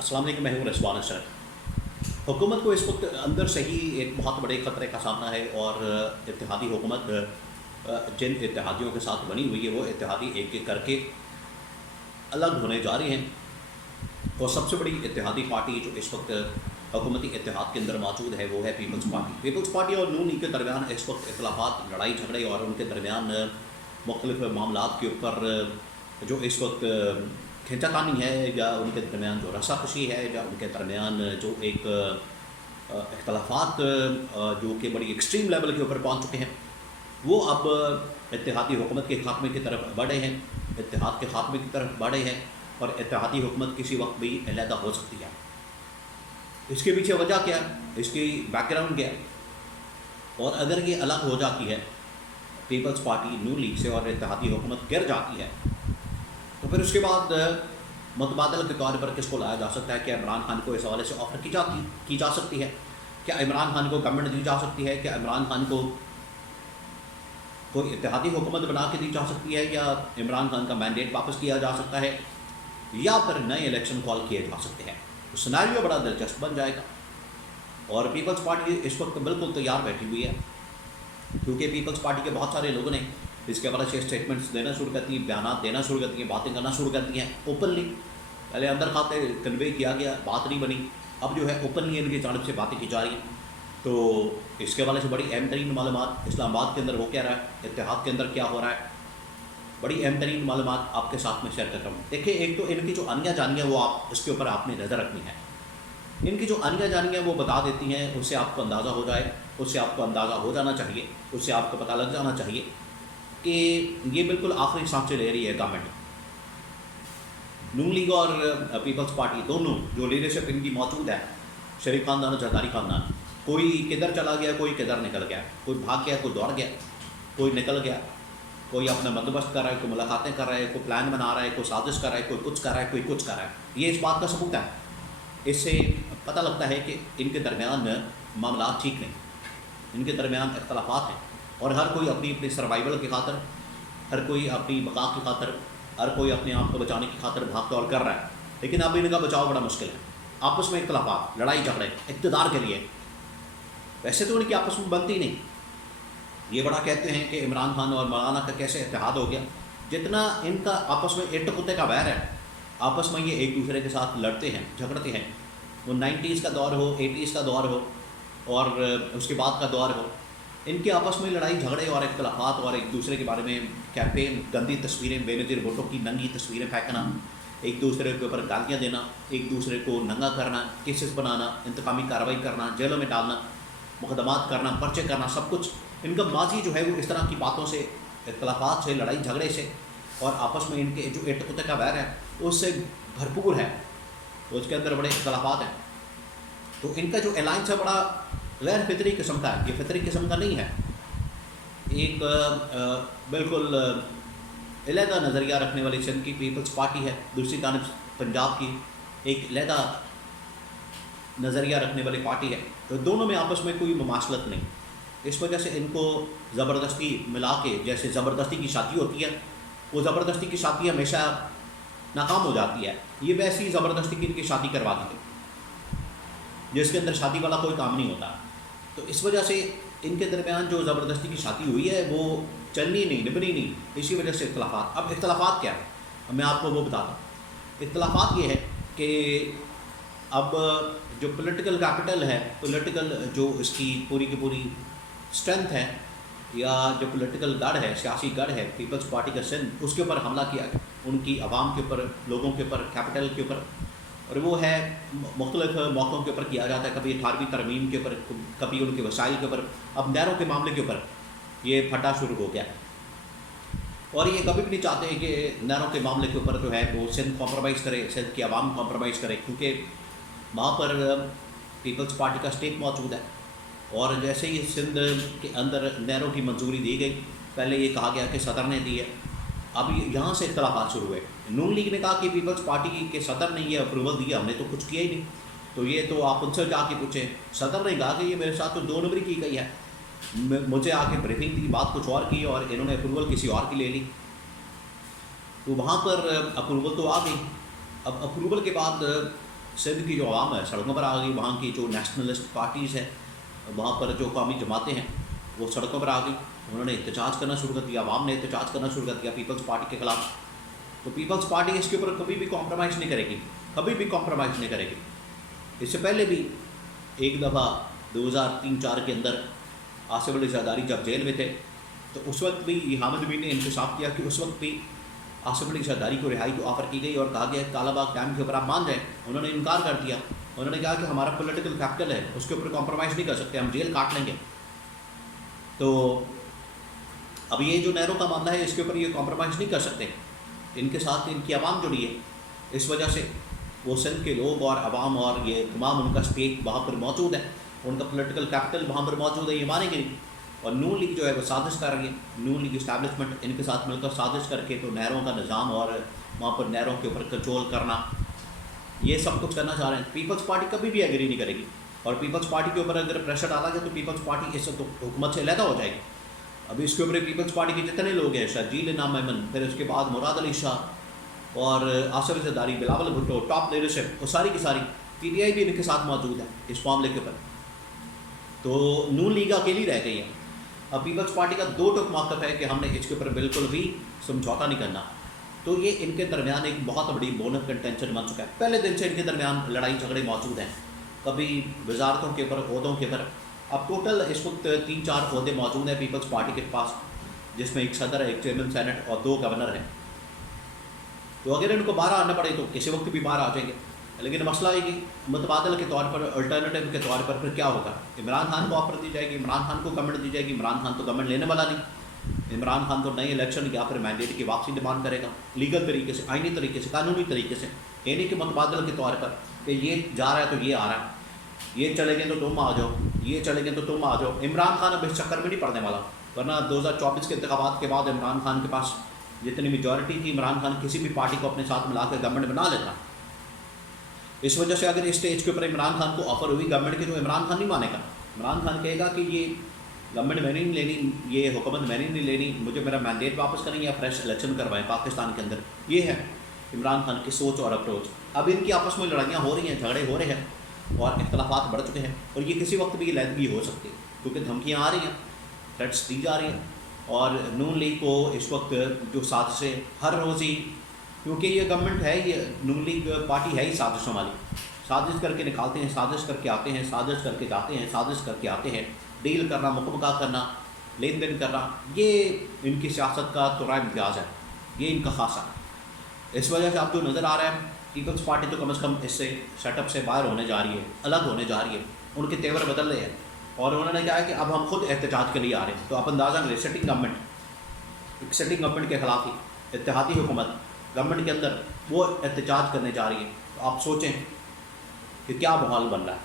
अस्सलाम वालेकुम, मैं हूँ रिजवान अशरफ। हुकूमत को इस वक्त अंदर से ही एक बहुत बड़े ख़तरे का सामना है और इत्तेहादी हुकूमत जिन इत्तेहादियों के साथ बनी हुई है वो इत्तेहादी एक एक करके अलग होने जा रहे हैं। और सबसे बड़ी इत्तेहादी पार्टी जो इस वक्त हुकूमती इत्तेहाद के अंदर मौजूद है वो है पीपल्स पार्टी। पीपल्स पार्टी और नून लीग के दरमियान इस वक्त इख्तलाफात, लड़ाई झगड़े और उनके दरमियान मुख्तलिफ मामलात के ऊपर जो इस वक्त खींचातानी है या उनके दरमियान जो रस्साकशी है या उनके दरमियान जो एक इख्तलाफात जो कि बड़ी एक्सट्रीम लेवल के ऊपर पहुंच चुके हैं, वो अब इत्तेहादी हुकूमत के खात्मे की तरफ बढ़े हैं, इत्तेहाद के खात्मे की तरफ बढ़े हैं और इत्तेहादी हुकूमत किसी वक्त भी अलहदा हो सकती है। इसके पीछे वजह क्या है, इसकी बैकग्राउंड क्या है? और अगर ये अलग हो जाती है पीपल्स पार्टी नून लीग से और इत्तेहादी हुकूमत गिर जाती है तो फिर उसके बाद मुतबादल के तौर पर किसको लाया जा सकता है? क्या इमरान खान को इस हवाले से ऑफ़र की जा सकती है? क्या इमरान खान को गवर्नमेंट दी जा सकती है? क्या इमरान खान को कोई इत्तेहादी हुकूमत बना के दी जा सकती है? या इमरान खान का मैंडेट वापस किया जा सकता है? या फिर नए इलेक्शन कॉल किए जा सकते हैं? तो सिनेरियो बड़ा दिलचस्प बन जाएगा और पीपल्स पार्टी इस वक्त बिल्कुल तैयार बैठी हुई है, क्योंकि पीपल्स पार्टी के बहुत सारे लोगों ने इसके बारे से स्टेटमेंट्स देना शुरू करती हैं, बयान देना शुरू करती हैं, बातें करना शुरू करती हैं ओपनली। पहले अंदर खाते कन्वे किया गया, बात नहीं बनी, अब जो है ओपनली इनकी जानिब से बातें की जा रही हैं। तो इसके वाले से बड़ी अहम तरीन मालूमात इस्लामाबाद के अंदर हो क्या रहा है, इत्तेहाद के अंदर क्या हो रहा है, बड़ी अहम तरीन मालूमात आपके साथ में शेयर कर रहा हूँ। देखिए, एक तो इनकी जो आनिया जानियाँ वो आप इसके ऊपर आपने नज़र रखनी है। इनकी जो आनिया जानियाँ वो बता देती हैं, उससे आपको अंदाज़ा हो जाए, उससे आपको अंदाज़ा हो जाना चाहिए, उससे आपको पता लग जाना चाहिए कि ये बिल्कुल आखिरी सांसें ले रही है गवर्नमेंट। नून लीग और पीपल्स पार्टी दोनों जो लीडरशिप इनकी मौजूद है, शरीफ खानदान और जरदारी खानदान, कोई किधर चला गया, कोई किधर निकल गया, कोई भाग गया, कोई दौड़ गया, कोई निकल गया, कोई अपना बंदोबस्त कर रहा है, कोई मुलाकातें कर रहा है, कोई प्लान बना रहा है, कोई साजिश कर रहा है, कोई कुछ कर रहा है, कोई कुछ कर रहा है। ये इस बात का सबूत है। इससे पता लगता है कि इनके दरमियान मामला ठीक नहीं, इनके दरमियान इख्तलाफात हैं और हर कोई अपनी अपनी सर्वाइवल की खातर, हर कोई अपनी बका की खातर, हर कोई अपने आप को बचाने की खातर भाग दौड़ कर रहा है। लेकिन अब इनका बचाव बड़ा मुश्किल है। आपस में इख्तलाफात, लड़ाई झगड़े इक़्तिदार के लिए, वैसे तो उनकी आपस में बनती नहीं। ये बड़ा कहते हैं कि इमरान खान और मौलाना का कैसे इत्तेहाद हो गया। जितना इनका आपस में इट कुत्ते का बैर है, आपस में ये एक दूसरे के साथ लड़ते हैं, झगड़ते हैं। वो 90s का दौर हो, 80s का दौर हो और उसके बाद का दौर हो, इनके आपस में लड़ाई झगड़े और इख्तलाफात और एक दूसरे के बारे में कैंपेन, गंदी तस्वीरें, बेनज़ीर भुट्टो की नंगी तस्वीरें फेंकना, एक दूसरे के ऊपर गालियाँ देना, एक दूसरे को नंगा करना, केसेस बनाना, इंतकामी कार्रवाई करना, जेलों में डालना, मुकदमात करना, पर्चे करना, सब कुछ इनका माजी जो है वो इस तरह की बातों से, इख्तलाफात से, लड़ाई झगड़े से और आपस में इनके जो इट कुत्ते का बैर है उससे भरपूर है। तो उसके अंदर बड़े इख्तलाफात हैं। तो इनका जो अलाइंस है बड़ा गैर फितरी किस्म का है, ये फितरी किस्म का नहीं है। एक बिल्कुल अलहदा नज़रिया रखने वाली सिंध की पीपल्स पार्टी है, दूसरी जानब पंजाब की एक अलहदा नज़रिया रखने वाली पार्टी है। तो दोनों में आपस में कोई मुमासलत नहीं। इस वजह से इनको ज़बरदस्ती मिला के, जैसे ज़बरदस्ती की शादी होती है, वो ज़बरदस्ती की शादी हमेशा नाकाम हो जाती है। ये वैसी ज़बरदस्ती की इनकी शादी करवा दी है जिसके अंदर शादी वाला कोई काम नहीं होता। तो इस वजह से इनके दरमियान जो ज़बरदस्ती की शादी हुई है वो चलनी नहीं, निभनी नहीं, इसी वजह से इख्तलाफात। अब इख्तलाफात क्या है, अब मैं आपको वो बताता हूँ। इख्तलाफात ये है कि अब जो पॉलिटिकल कैपिटल है, पॉलिटिकल जो इसकी पूरी की पूरी स्ट्रेंथ है या जो पॉलिटिकल गढ़ है, सियासी गढ़ है पीपल्स पार्टी का सिंध, उसके ऊपर हमला किया गया, उनकी आवाम के ऊपर, लोगों के ऊपर, कैपिटल के ऊपर। और वो है मुख्तलिफ मौक़ों के ऊपर किया जाता है, कभी 18वीं तरमीम के ऊपर, कभी उनके वसाइल के ऊपर। अब नहरों के मामले के ऊपर ये फटा शुरू हो गया और ये कभी भी नहीं चाहते कि नहरों के मामले के ऊपर जो है वो सिंध कॉम्प्रोमाइज़ करे, सिंध की आवाम कॉम्प्रोमाइज़ करे, क्योंकि वहाँ पर पीपल्स पार्टी का स्टेक मौजूद है। और जैसे ही सिंध के अंदर नहरों की मंजूरी दी गई, पहले ये कहा गया कि सदर ने दी है, अब यहाँ से इख्तलाफात शुरू हुए। नून लीग ने कहा कि पीपल्स पार्टी के सदर ने ये अप्रूवल दिया, हमने तो कुछ किया ही नहीं। तो ये तो आप उनसे जाके पूछें, सदर ने कहा कि ये मेरे साथ तो 2 नंबरी की गई है, मुझे आके ब्रीफिंग दी, बात कुछ और की और इन्होंने अप्रूवल किसी और की ले ली। तो वहाँ पर अप्रूवल तो आ गई। अब अप्रूवल के बाद सिंध की जो आवाम है सड़कों पर आ गई, वहाँ की जो नेशनलिस्ट पार्टीज़ हैं, वहाँ पर जो कौमी जमातें हैं वो सड़कों पर आ गई, उन्होंने एहतजाज करना शुरू कर दिया, आवाम ने एहतजाज करना शुरू कर दिया पीपल्स पार्टी के ख़िलाफ़। तो पीपल्स पार्टी इसके ऊपर कभी भी कॉम्प्रोमाइज़ नहीं करेगी, कभी भी कॉम्प्रोमाइज़ नहीं करेगी। इससे पहले भी एक दफ़ा 2003-4 के अंदर आसिफ अली ज़रदारी जब जेल में थे तो उस वक्त भी हामिद अमीन ने इंकशाफ किया कि उस वक्त भी आसिफ अली ज़रदारी को रिहाई को ऑफ़र की गई और कहा गया कालाबाग डैम के ऊपर आप मान जाएँ। उन्होंने इनकार कर दिया, उन्होंने कहा कि हमारा पॉलिटिकल कैपिटल है, उसके ऊपर कॉम्प्रोमाइज़ नहीं कर सकते, हम जेल काट लेंगे। तो अब ये जो नहरों का मामला है इसके ऊपर ये कॉम्प्रोमाइज़ नहीं कर सकते, इनके साथ इनकी आवाम जुड़ी है, इस वजह से वो सिंध के लोग और आवाम और ये तमाम उनका स्टेक वहाँ पर मौजूद है, उनका पॉलिटिकल कैपिटल वहाँ पर मौजूद है, ये मानेंगे नहीं। और नून लीग जो है वो साजिश कर रही है, नून लीग इस्टेब्लिशमेंट इनके साथ मिलकर साजिश करके तो नहरों का निज़ाम और वहाँ पर नहरों के ऊपर कंट्रोल करना, ये सब कुछ करना चाह रहे हैं। पीपल्स पार्टी कभी भी एग्री नहीं करेगी, और पीपल्स पार्टी के ऊपर अगर प्रेशर डाला जाए तो पीपल्स पार्टी इस तो हुकूमत से अलहदा हो जाएगी। अभी इसके ऊपर पीपल्स पार्टी के जितने लोग हैं, शर्जील नाम मेमन, फिर उसके बाद मुराद अली शाह और आसिफ अली ज़रदारी, बिलावल भुट्टो, टॉप लीडरशिप, वो सारी की सारी PTI भी इनके साथ मौजूद है इस मामले के ऊपर। तो नून लीग अकेली रह गई है। अब पीपल्स पार्टी का दो टुक मौक़िफ़ है कि हमने इसके ऊपर बिल्कुल भी समझौता नहीं करना। तो ये इनके दरमियान एक बहुत बड़ी बोन ऑफ कंटेंशन बन चुका है। पहले दिन से इनके दरमियान लड़ाई झगड़े मौजूद हैं, कभी वजारतों के ऊपर, ओहदों के ऊपर। अब टोटल इस वक्त 3-4 ओहदे मौजूद हैं पीपल्स पार्टी के पास, जिसमें एक सदर है, एक चेयरमैन सेनेट और 2 गवर्नर हैं। तो अगर इनको बाहर आना पड़े तो किसी वक्त भी बाहर आ जाएंगे, लेकिन मसला है कि मुतबादल के तौर पर, अल्टरनेटिव के तौर पर फिर क्या होगा। इमरान खान को ऑफर दी जाएगी, इमरान खान को गवर्नमेंट दी जाएगी, इमरान खान तो गवर्नमेंट लेने वाला नहीं, इमरान खान तो नए इलेक्शन या फिर मैंडेट की वापसी डिमांड करेगा, लीगल तरीके से, आइनी तरीके से, कानूनी तरीके से। ये नहीं कि मुतबादल के तौर पर कि ये जा रहा है तो ये आ रहा है, ये चलेंगे तो तुम आ जाओ, ये चलेंगे तो तुम आ जाओ। इमरान खान अब इस चक्कर में नहीं पड़ने वाला, वरना 2024 के इंतखाबात के बाद इमरान खान के पास जितनी मेजॉरिटी थी, इमरान खान किसी भी पार्टी को अपने साथ मिला कर गवर्नमेंट बना लेता। इस वजह से अगर इस स्टेज के ऊपर इमरान खान को ऑफर हुई गवर्नमेंट की तो इमरान खान नहीं मानेगा। इमरान खान कहेगा कि ये गवर्नमेंट मैंने नहीं लेनी, ये हुकूमत मैंने नहीं लेनी, मुझे मेरा मैंडेट वापस करें या फ्रेश इलेक्शन करवाएं पाकिस्तान के अंदर। ये है इमरान खान की सोच और अप्रोच। अब इनकी आपस में लड़ाइयाँ हो रही हैं, झगड़े हो रहे हैं और इख्तलाफात बढ़ चुके हैं, और ये किसी वक्त भी लैदगी हो सकती है क्योंकि धमकियाँ आ रही हैं, थ्रेट्स दी जा रही हैं। और नून लीग को इस वक्त जो साजिशें हर रोज़ ही, क्योंकि ये गवर्नमेंट है, ये नून लीग पार्टी है ही साजिशों वाली, साजिश करके निकालते हैं, साजिश करके आते हैं, साजिश करके जाते हैं, साजिश करके आते हैं। डील करना, मुकबका करना, लेन देन करना, ये इनकी सियासत का तुरा इम्तियाज़ है, ये इनका खासा है। इस वजह से आप जो नज़र आ रहा है पीपल्स पार्टी तो कम से कम इससे सेटअप से बाहर होने जा रही है, अलग होने जा रही है, उनके तेवर बदल रहे हैं। और उन्होंने कहा है कि अब हम खुद एहतजाज के लिए आ रहे हैं। तो आप अंदाज़ा करें, सिटिंग गवर्नमेंट के ख़िलाफ़ ही इत्तेहादी हुकूमत गवर्नमेंट के अंदर वो एहतजाज करने जा रही है। तो आप सोचें कि क्या माहौल बन रहा है।